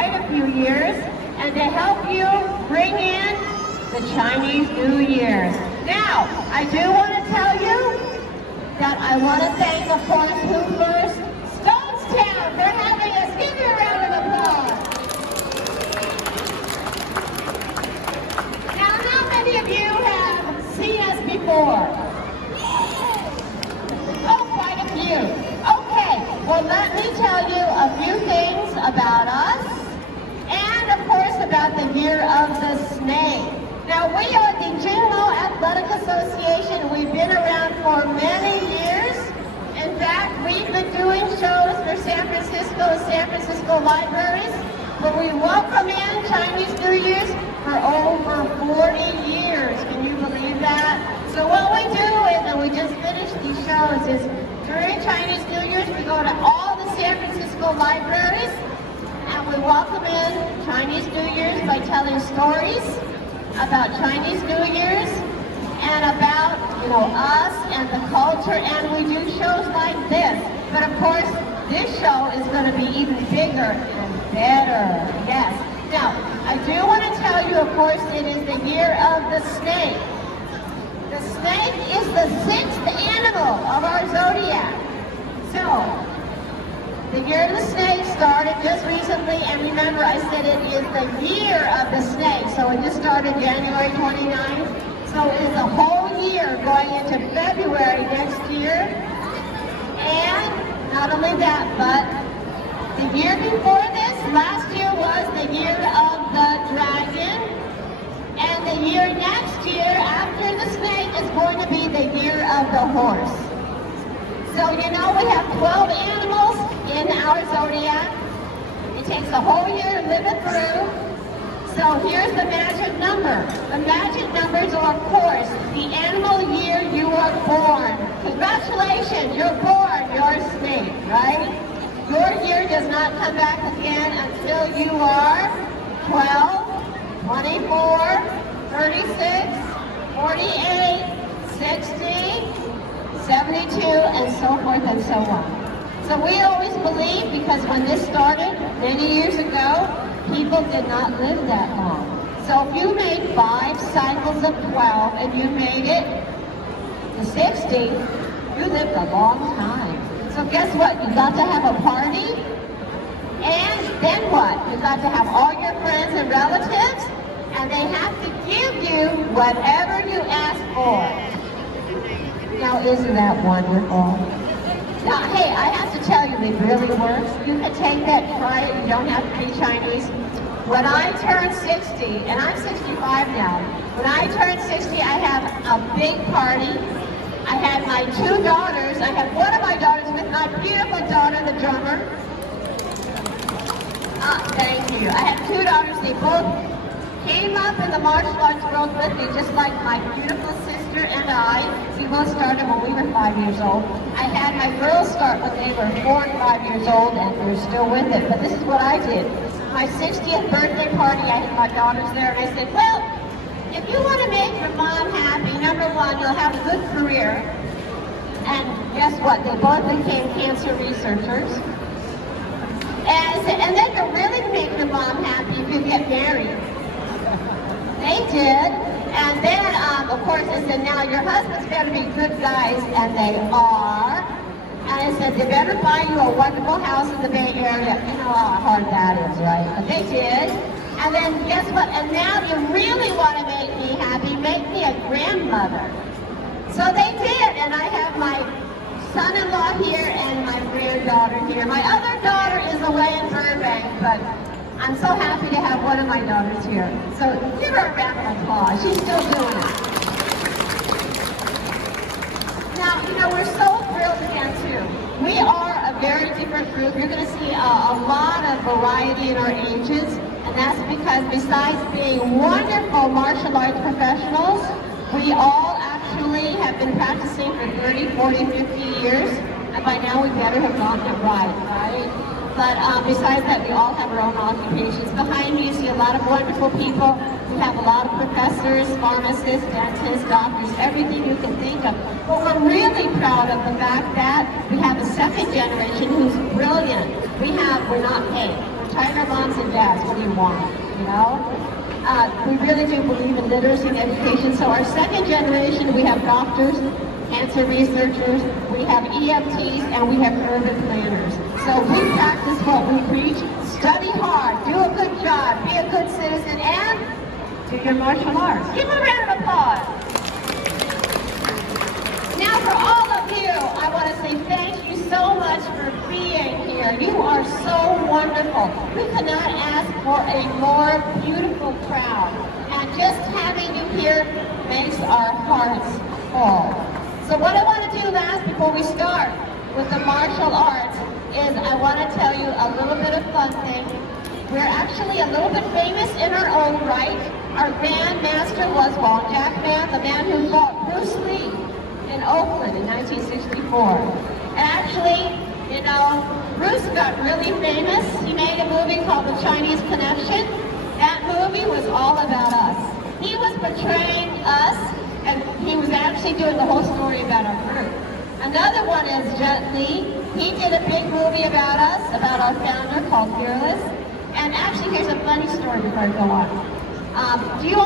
quite a few years, and to help you bring in the Chinese New Year. Now, I do want to tell you that I want to thank, of course, who first? Stonestown for having us. Give you a round of applause. Now, how many of you have seen us before? Oh, quite a few. Okay, well, let me tell you a few things about us and, of course, about the Year of the Snake. Now, we are the Jingmo Athletic Association. We've been around for many years. In fact, we've been doing shows for San Francisco libraries, where we welcome in Chinese New Year's for over 40 years. Can you believe that? So what we do is, and we just finished these shows, is during Chinese New Year's, we go to all the San Francisco libraries, and we welcome in Chinese New Year's by telling stories about Chinese New Year's and about, us and the culture, and we do shows like this. But of course, this show is going to be even bigger and better. Yes. Now, I do want to tell you, of course, it is the Year of the Snake. The snake is the 6th animal of our zodiac. So, the Year of the Snake started just recently, and remember I said it is the Year of the Snake, so it just started January 29th. So it's a whole year going into February next year. And not only that, but the year before this, last year was the Year of the Dragon. And the year next year, after the snake, is going to be the Year of the Horse. So we have 12 animals in our zodiac. It takes a whole year to live it through. So here's the magic number. The magic numbers are, of course, the animal year you are born. Congratulations, you're born, you're a snake, right? Your year does not come back again until you are 12, 24, 36, 48, 60, 72, and so forth and so on. So we always believe, because when this started many years ago, people did not live that long. So if you made 5 cycles of 12 and you made it to 60, you lived a long time. So guess what? You got to have a party, and then what? You got to have all your friends and relatives, and they have to give you whatever you ask for. Now, isn't that wonderful? Now, hey, I have to tell you, it really works. You can take that, try it, you don't have to be Chinese. When I turned 60, and I'm 65 now, when I turned 60, I have a big party. I had my 2 daughters. I had one of my daughters with my beautiful daughter, the drummer. Thank you. I had 2 daughters. They both came up in the martial arts world with me, just like my beautiful sister and I. We both started when we were 5 years old. I had my girls start when they were 4 and 5 years old, and we're still with it. But this is what I did. My 60th birthday party, I had my daughters there, and I said, well, if you want to make your mom happy, number one, you'll have a good career. And guess what? They both became cancer researchers. And then to really make your mom happy, if you get married. They did. And then, of course, I said, now your husband's better be good guys, and they are. And I said, they better buy you a wonderful house in the Bay Area. You know how hard that is, right? But they did. And then guess what? And now you really want to make me happy, make me a grandmother. So they did. And I have my son-in-law here and my granddaughter here. My other daughter is away in Burbank, but I'm so happy to have one of my daughters here. So give her a round of applause. She's still doing it. Now, we're so thrilled again, too. We are a very different group. You're going to see a lot of variety in our ages, and that's because besides being wonderful martial arts professionals, we all actually have been practicing for 30, 40, 50 years, and by now we better have gone to ride, right? But besides that, we all have our own occupations. Behind me, you see a lot of wonderful people. We have a lot of professors, pharmacists, dentists, doctors, everything you can think of. But we're really proud of the fact that we have a second generation who's brilliant. We're not paid. tighten our moms and dads, what do you want, you know? We really do believe in literacy and education. So our second generation, we have doctors, cancer researchers, we have EMTs, and we have urban planners. So we practice what we preach. Study hard, do a good job, be a good citizen, and do your martial arts. Give them a round of applause. Now for all of you, I want to say thank you so much for being here. You are so wonderful. We could not ask for a more beautiful crowd. And just having you here makes our hearts full. So what I want to do last before we start with the martial arts is I want to tell you a little bit of fun thing. We're actually a little bit famous in our own right. Our grandmaster was Jack Man, the man who fought Bruce Lee in Oakland in 1964. And actually, you know, Bruce got really famous. He made a movie called The Chinese Connection. That movie was all about us. He was portraying us, and he was actually doing the whole story about our group. Another one is Jet Li. He did a big movie about us, about our founder called Fearless. And actually, here's a funny story before I go on. Are you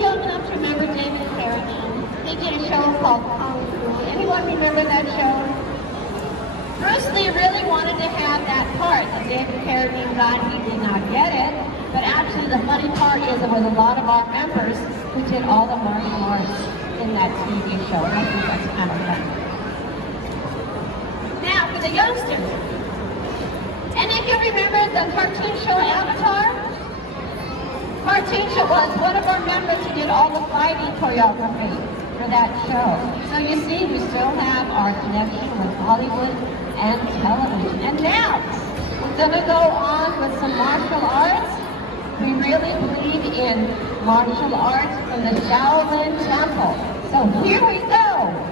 young enough to remember David Carradine? He did a show called Kung Fu. Anyone remember that show? Bruce Lee really wanted to have that part that David Carradine got. He did not get it. But actually, the funny part is there was a lot of our members who did all the martial arts in that TV show. And I think that's kind of fun. Now, for the youngsters. Any of you remember the cartoon show Avatar? Cartoon show was one of our members who did all the fighting choreography for that show. So you see, we still have our connection with Hollywood and television. And now, we're going to go on with some martial arts. We really believe in martial arts from the Shaolin Temple. So here we go.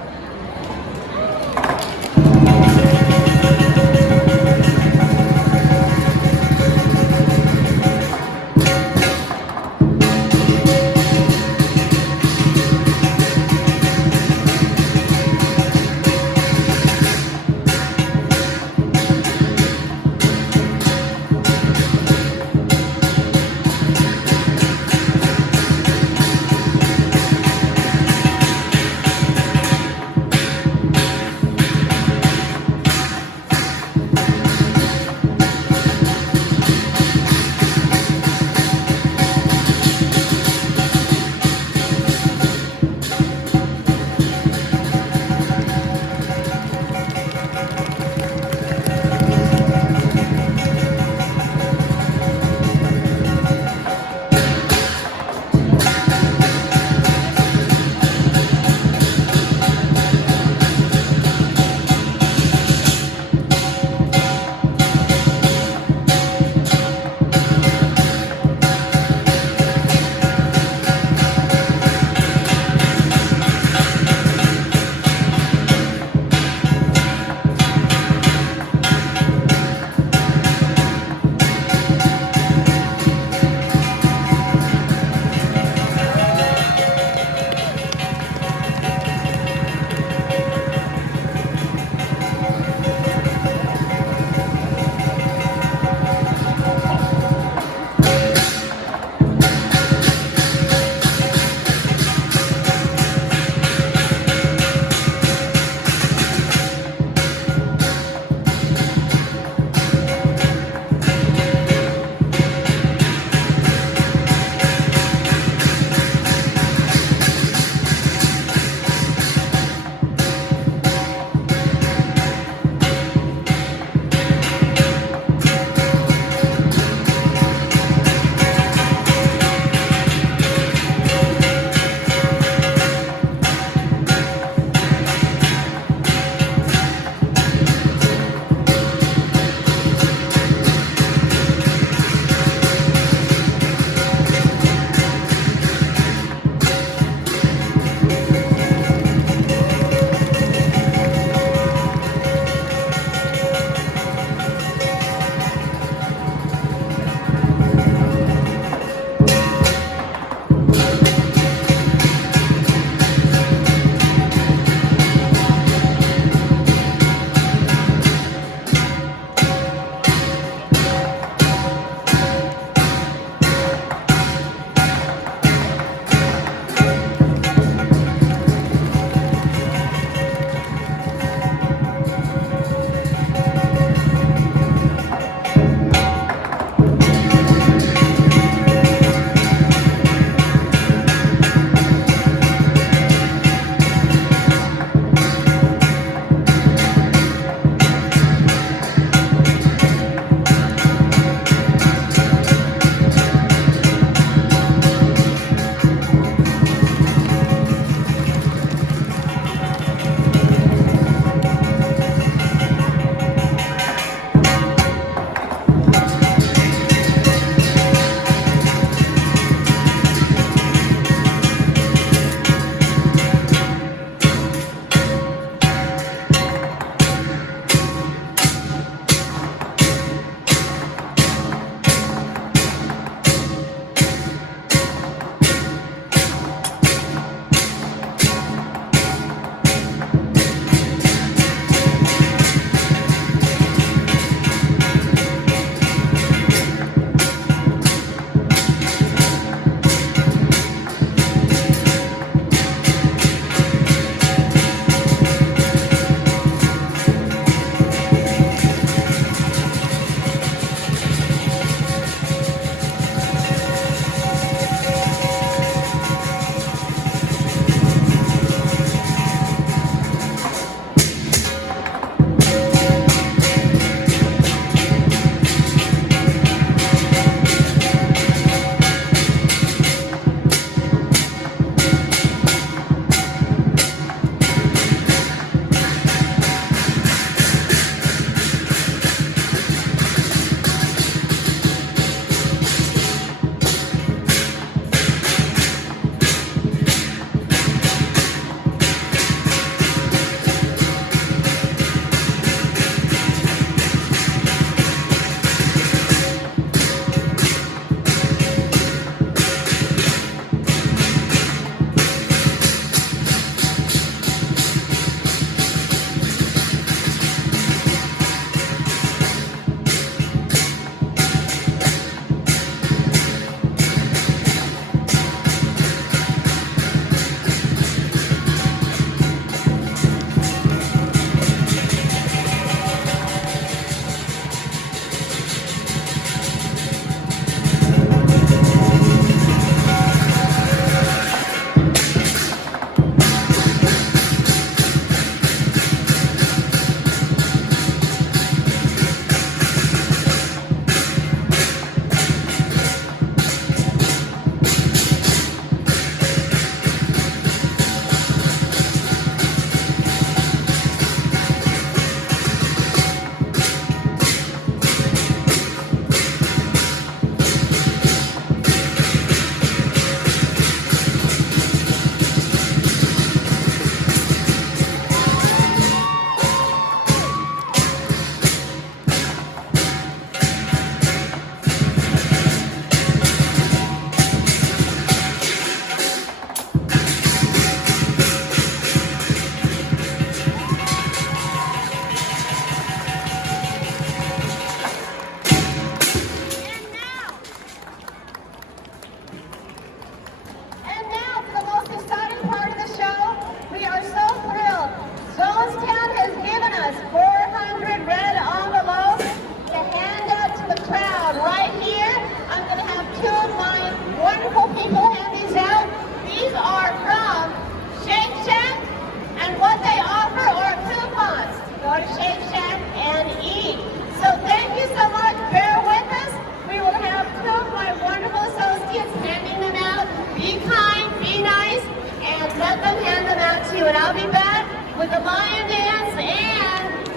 I'll be back with the lion dance and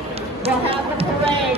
we'll have the parade.